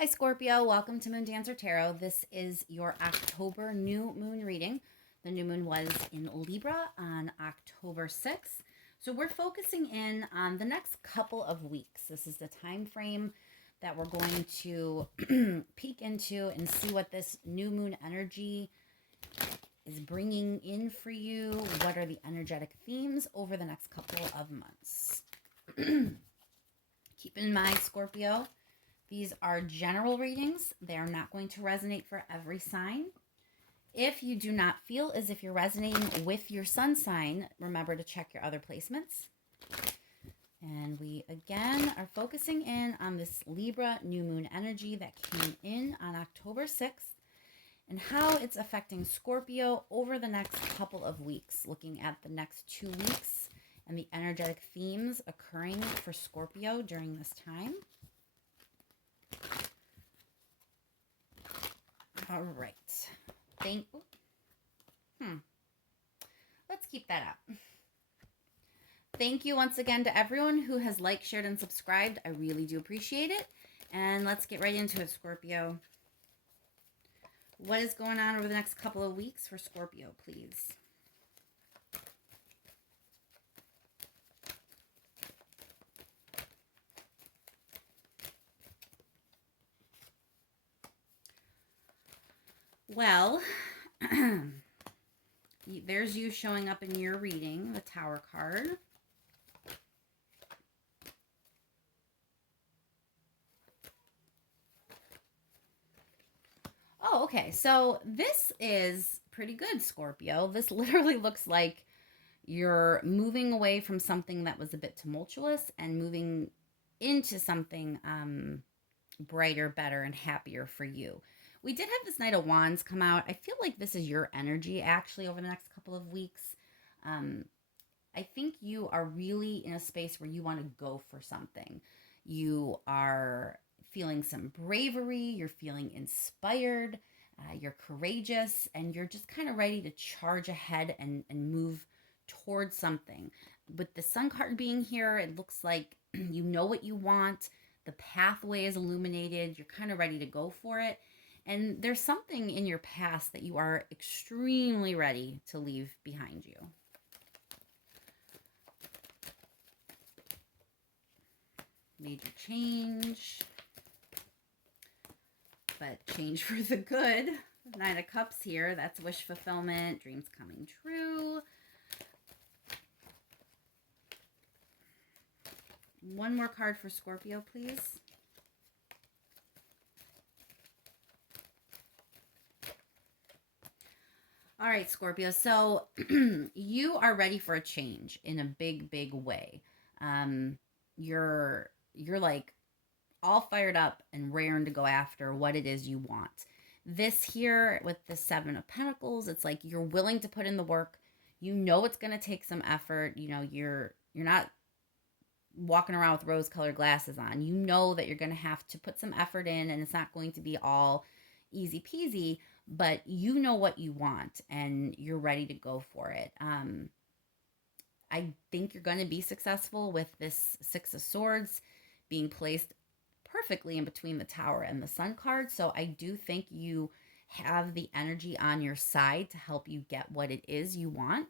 Hi, Scorpio. Welcome to Moon Dancer Tarot. This is your October new moon reading. The new moon was in Libra on October 6th. So we're focusing in on the next couple of weeks. This is the time frame that we're going to peek into and see what this new moon energy is bringing in for you. What are the energetic themes over the next couple of months? Keep in mind, Scorpio, these are general readings. They are not going to resonate for every sign. If you do not feel as if you're resonating with your sun sign, remember to check your other placements. And we, again, are focusing in on this Libra new moon energy that came in on October 6th and how it's affecting Scorpio over the next couple of weeks, looking at the next 2 weeks and the energetic themes occurring for Scorpio during this time. All right. Let's keep that up. Thank you once again to everyone who has liked, shared, and subscribed. I really do appreciate it. And let's get right into it, Scorpio. What is going on over the next couple of weeks for Scorpio, please? Well, there's you showing up in your reading, the Tower card. Oh, okay. So this is pretty good, Scorpio. This literally looks like you're moving away from something that was a bit tumultuous and moving into something brighter, better, and happier for you. We did have this Knight of Wands come out. I feel like this is your energy actually over the next couple of weeks. I think you are really in a space where you want to go for something. You are feeling some bravery, you're feeling inspired, you're courageous, and you're just kind of ready to charge ahead and move towards something. With the Sun card being here, it looks like you know what you want. The pathway is illuminated. You're kind of ready to go for it. And there's something in your past that you are extremely ready to leave behind you. Major change, but change for the good. Nine of Cups here. That's wish fulfillment, dreams coming true. One more card for Scorpio, please. All right, Scorpio. So you are ready for a change in a big, big way. You're like all fired up and raring to go after what it is you want. This here with the Seven of Pentacles, it's like you're willing to put in the work. You know it's going to take some effort. You know you're not walking around with rose-colored glasses on. You know that you're going to have to put some effort in, and it's not going to be all easy peasy, but you know what you want and you're ready to go for it. I think you're going to be successful with this Six of Swords being placed perfectly in between the Tower and the Sun card. So I do think you have the energy on your side to help you get what it is you want.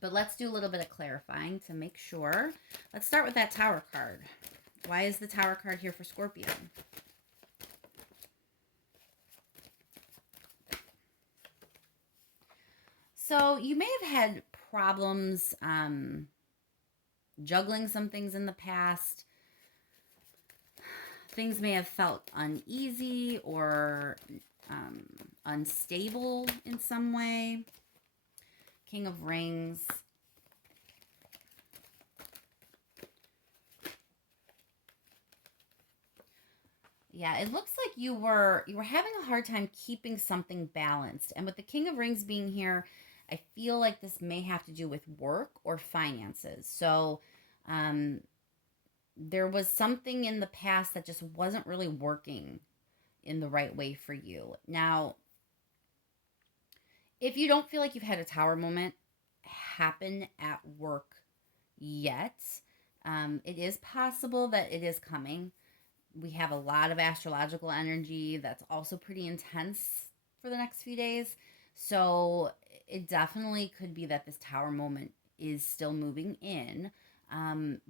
But let's do a little bit of clarifying to make sure. Let's start with that Tower card. Why is the Tower card here for Scorpio? So you may have had problems juggling some things in the past. Things may have felt uneasy or unstable in some way. King of Rings. Yeah, it looks like you were having a hard time keeping something balanced. And with the King of Rings being here, I feel like this may have to do with work or finances. So there was something in the past that just wasn't really working in the right way for you. Now, if you don't feel like you've had a Tower moment happen at work yet, it is possible that it is coming. We have a lot of astrological energy that's also pretty intense for the next few days. So it definitely could be that this tower moment is still moving in.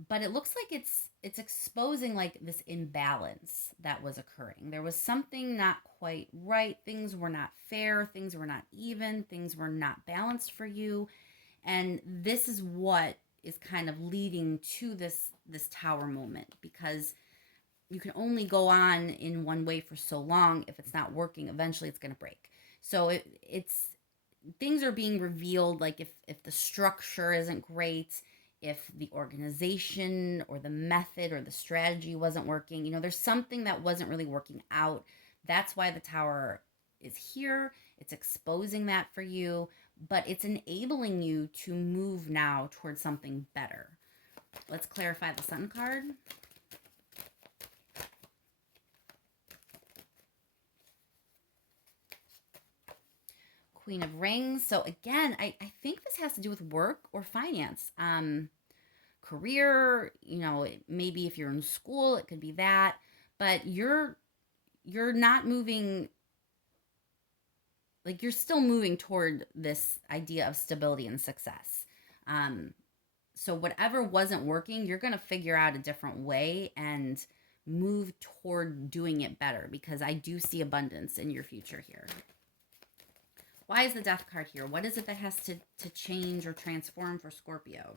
But it looks like it's exposing like this imbalance that was occurring. There was something not quite right. Things were not fair. Things were not even. Things were not balanced for you. And this is what is kind of leading to this tower moment, because you can only go on in one way for so long. If it's not working, eventually it's going to break. So it's things are being revealed, like if the structure isn't great, if the organization or the method or the strategy wasn't working, there's something that wasn't really working out. That's why the tower is here. It's exposing that for you, but it's enabling you to move now towards something better. Let's clarify the Sun card. Queen of Rings. So again, I think this has to do with work or finance. Career, maybe if you're in school, it could be that. But you're not moving, like you're still moving toward this idea of stability and success. So whatever wasn't working, you're going to figure out a different way and move toward doing it better, because I do see abundance in your future here. Why is the Death card here? What is it that has to change or transform for Scorpio?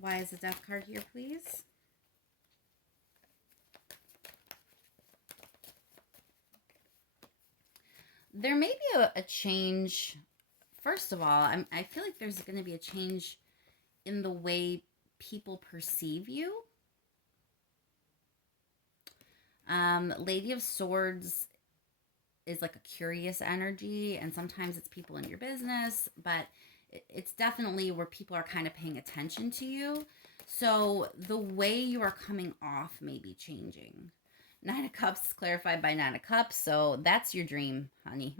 Why is the Death card here, please? There may be a change. First of all, I feel like there's going to be a change in the way people perceive you. Lady of Swords is like a curious energy, and sometimes it's people in your business, but it's definitely where people are kind of paying attention to you. So the way you are coming off may be changing. Nine of Cups is clarified by Nine of Cups, so that's your dream, honey.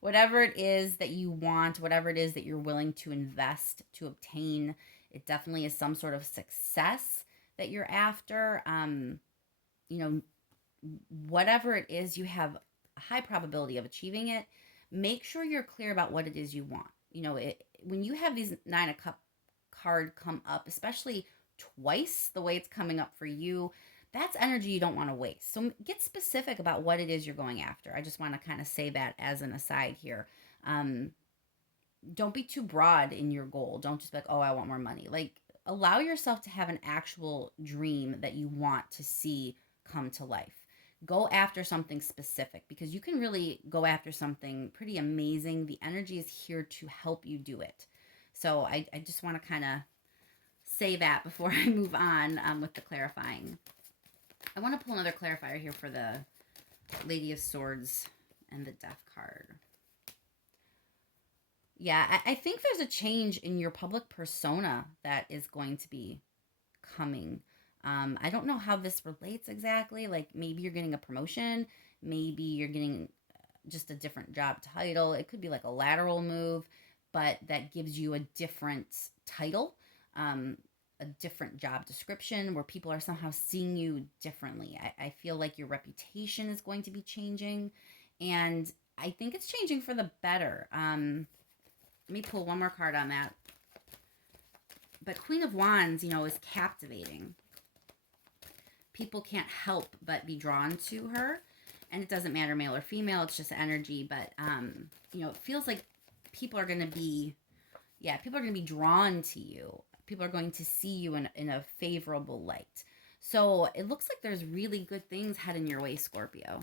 Whatever it is that you want, whatever it is that you're willing to invest to obtain, it definitely is some sort of success that you're after. Whatever it is, you have a high probability of achieving it. Make sure you're clear about what it is you want. When you have these Nine of Cup card come up, especially twice the way it's coming up for you, that's energy you don't want to waste. So get specific about what it is you're going after. I just want to kind of say that as an aside here. Don't be too broad in your goal. Don't just be like, oh, I want more money. Like, allow yourself to have an actual dream that you want to see come to life. Go after something specific, because you can really go after something pretty amazing. The energy is here to help you do it. So I just want to kind of say that before I move on with the clarifying. I want to pull another clarifier here for the Lady of Swords and the Death card. Yeah, I think there's a change in your public persona that is going to be coming. I don't know how this relates exactly. Like, maybe you're getting a promotion. Maybe you're getting just a different job title. It could be like a lateral move, but that gives you a different title, a different job description, where people are somehow seeing you differently. I feel like your reputation is going to be changing, and I think it's changing for the better. Let me pull one more card on that. But Queen of Wands, is captivating. People can't help but be drawn to her, and it doesn't matter male or female, it's just energy. But it feels like people are going to be drawn to you. People are going to see you in a favorable light. So it looks like there's really good things heading your way, Scorpio.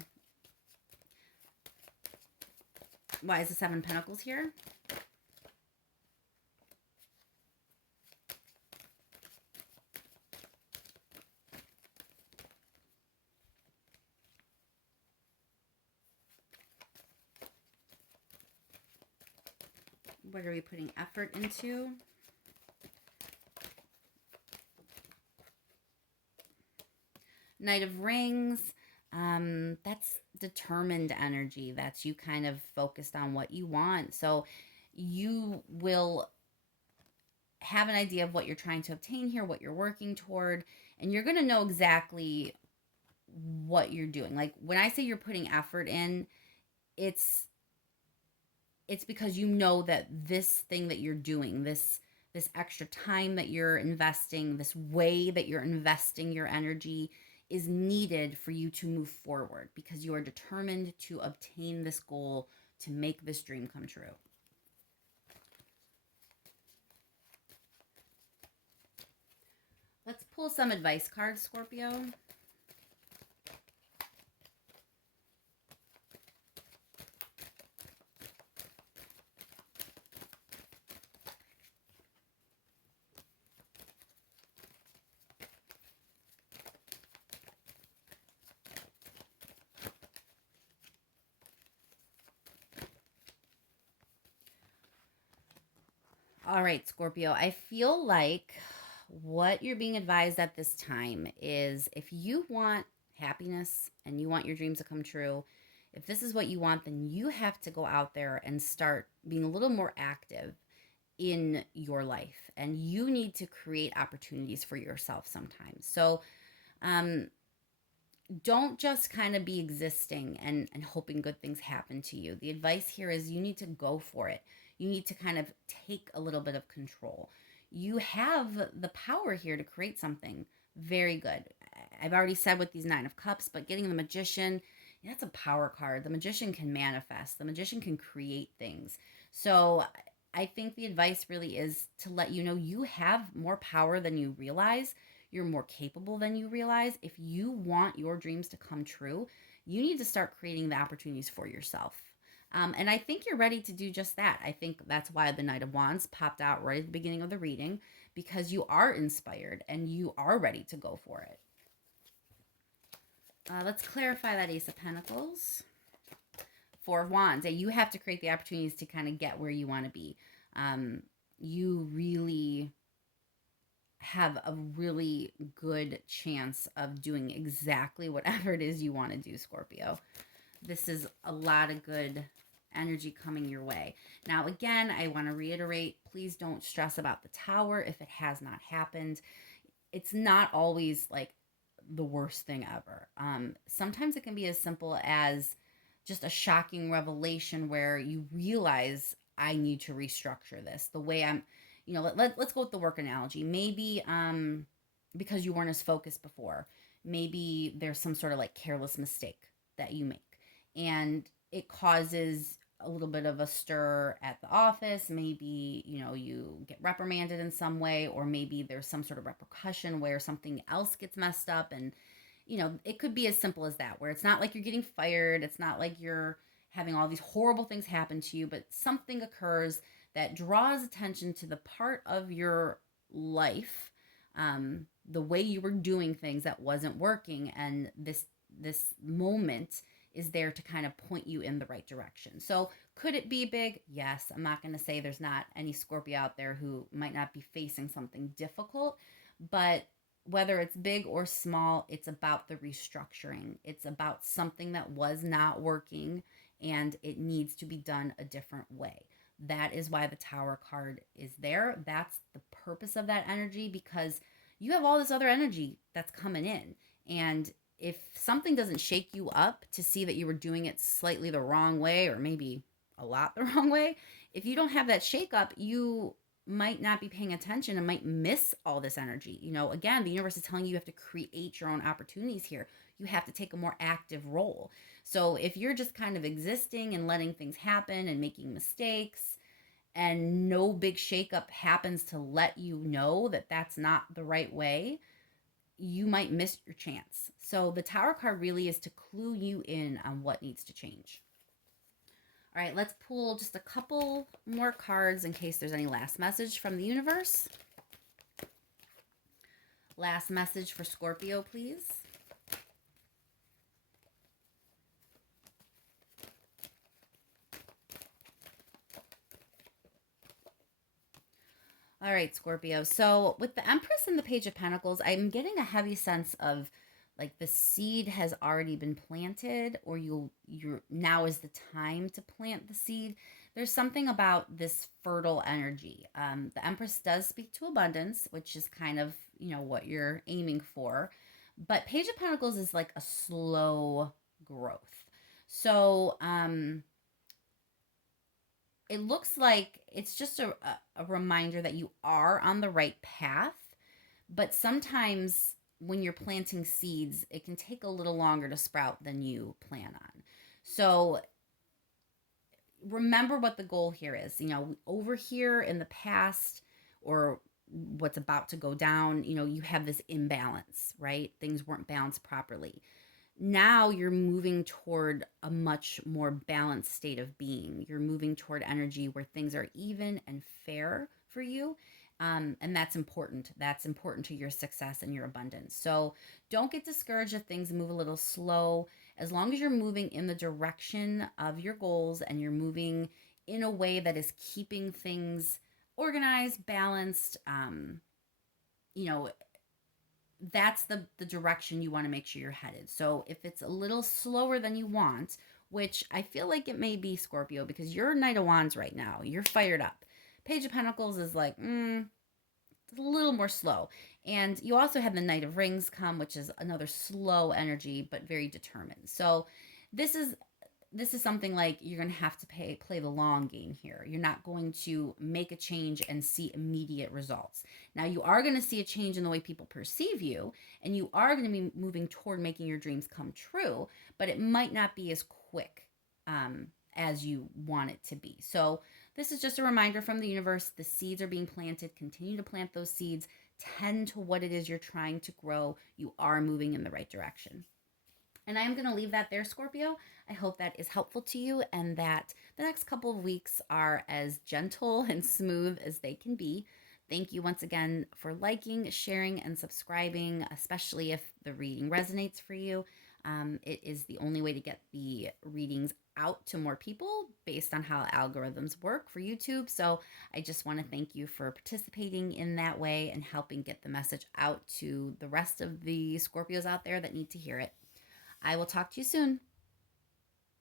Why is the Seven of Pentacles here? What are we putting effort into? Knight of Rings. That's determined energy. That's you kind of focused on what you want. So you will have an idea of what you're trying to obtain here, what you're working toward, and you're going to know exactly what you're doing. Like when I say you're putting effort in, it's it's because you know that this thing that you're doing, this extra time that you're investing, this way that you're investing your energy is needed for you to move forward because you are determined to obtain this goal, to make this dream come true. Let's pull some advice cards, Scorpio. All right, Scorpio, I feel like what you're being advised at this time is if you want happiness and you want your dreams to come true, if this is what you want, then you have to go out there and start being a little more active in your life. And you need to create opportunities for yourself sometimes. So, um, don't just kind of be existing and hoping good things happen to you. The advice here is you need to go for it. You need to kind of take a little bit of control. You have the power here to create something very good. I've already said with these Nine of Cups, but getting the Magician, that's a power card. The Magician can manifest, the Magician can create things. So I think the advice really is to let you know you have more power than you realize. You're more capable than you realize. If you want your dreams to come true, you need to start creating the opportunities for yourself. And I think you're ready to do just that. I think that's why the Knight of Wands popped out right at the beginning of the reading, because you are inspired and you are ready to go for it. Let's clarify that Ace of Pentacles. Four of Wands. You have to create the opportunities to kind of get where you want to be. You really have a really good chance of doing exactly whatever it is you want to do, Scorpio. This is a lot of good energy coming your way. Now, again, I want to reiterate, please don't stress about the Tower if it has not happened. It's not always like the worst thing ever. Sometimes it can be as simple as just a shocking revelation where you realize I need to restructure this. The way I'm, let's go with the work analogy. Maybe because you weren't as focused before, maybe there's some sort of like careless mistake that you make and it causes a little bit of a stir at the office. Maybe, you get reprimanded in some way, or maybe there's some sort of repercussion where something else gets messed up. And, it could be as simple as that, where it's not like you're getting fired. It's not like you're having all these horrible things happen to you, but something occurs that draws attention to the part of your life, the way you were doing things that wasn't working. And this moment is there to kind of point you in the right direction. So could it be big? Yes. I'm not going to say there's not any Scorpio out there who might not be facing something difficult, but whether it's big or small, it's about the restructuring. It's about something that was not working and it needs to be done a different way. That is why the Tower card is there. That's the purpose of that energy, because you have all this other energy that's coming in. And if something doesn't shake you up to see that you were doing it slightly the wrong way, or maybe a lot the wrong way, if you don't have that shake up, you might not be paying attention and might miss all this energy. Again, the universe is telling you have to create your own opportunities here. You have to take a more active role. So if you're just kind of existing and letting things happen and making mistakes, and no big shakeup happens to let you know that that's not the right way, you might miss your chance. So the Tower card really is to clue you in on what needs to change. All right, let's pull just a couple more cards in case there's any last message from the universe. Last message for Scorpio, please. All right, Scorpio. So with the Empress and the Page of Pentacles, I'm getting a heavy sense of like the seed has already been planted, or you're now is the time to plant the seed. there's something about this fertile energy. The Empress does speak to abundance, which is kind of, what you're aiming for. But Page of Pentacles is like a slow growth. So it looks like it's just a reminder that you are on the right path. But sometimes when you're planting seeds, it can take a little longer to sprout than you plan on. So remember what the goal here is. Over here in the past, or what's about to go down, you have this imbalance, right? Things weren't balanced properly. Now you're moving toward a much more balanced state of being. You're moving toward energy where things are even and fair for you. And that's important. That's important to your success and your abundance. So don't get discouraged if things move a little slow. As long as you're moving in the direction of your goals and you're moving in a way that is keeping things organized, balanced, you know, that's the direction you want to make sure you're headed. So if it's a little slower than you want, which I feel like it may be, Scorpio, because you're Knight of Wands right now, you're fired up. Page of Pentacles is like, it's a little more slow. And you also have the Knight of Rings come, which is another slow energy, but very determined. So this is this is something like you're going to have to play the long game here. You're not going to make a change and see immediate results. Now, you are going to see a change in the way people perceive you, and you are going to be moving toward making your dreams come true, but it might not be as quick as you want it to be. So, this is just a reminder from the universe. The seeds are being planted. Continue to plant those seeds. Tend to what it is you're trying to grow. You are moving in the right direction. And I am going to leave that there, Scorpio. I hope that is helpful to you and that the next couple of weeks are as gentle and smooth as they can be. Thank you once again for liking, sharing, and subscribing, especially if the reading resonates for you. It is the only way to get the readings out to more people based on how algorithms work for YouTube. So I just want to thank you for participating in that way and helping get the message out to the rest of the Scorpios out there that need to hear it. I will talk to you soon.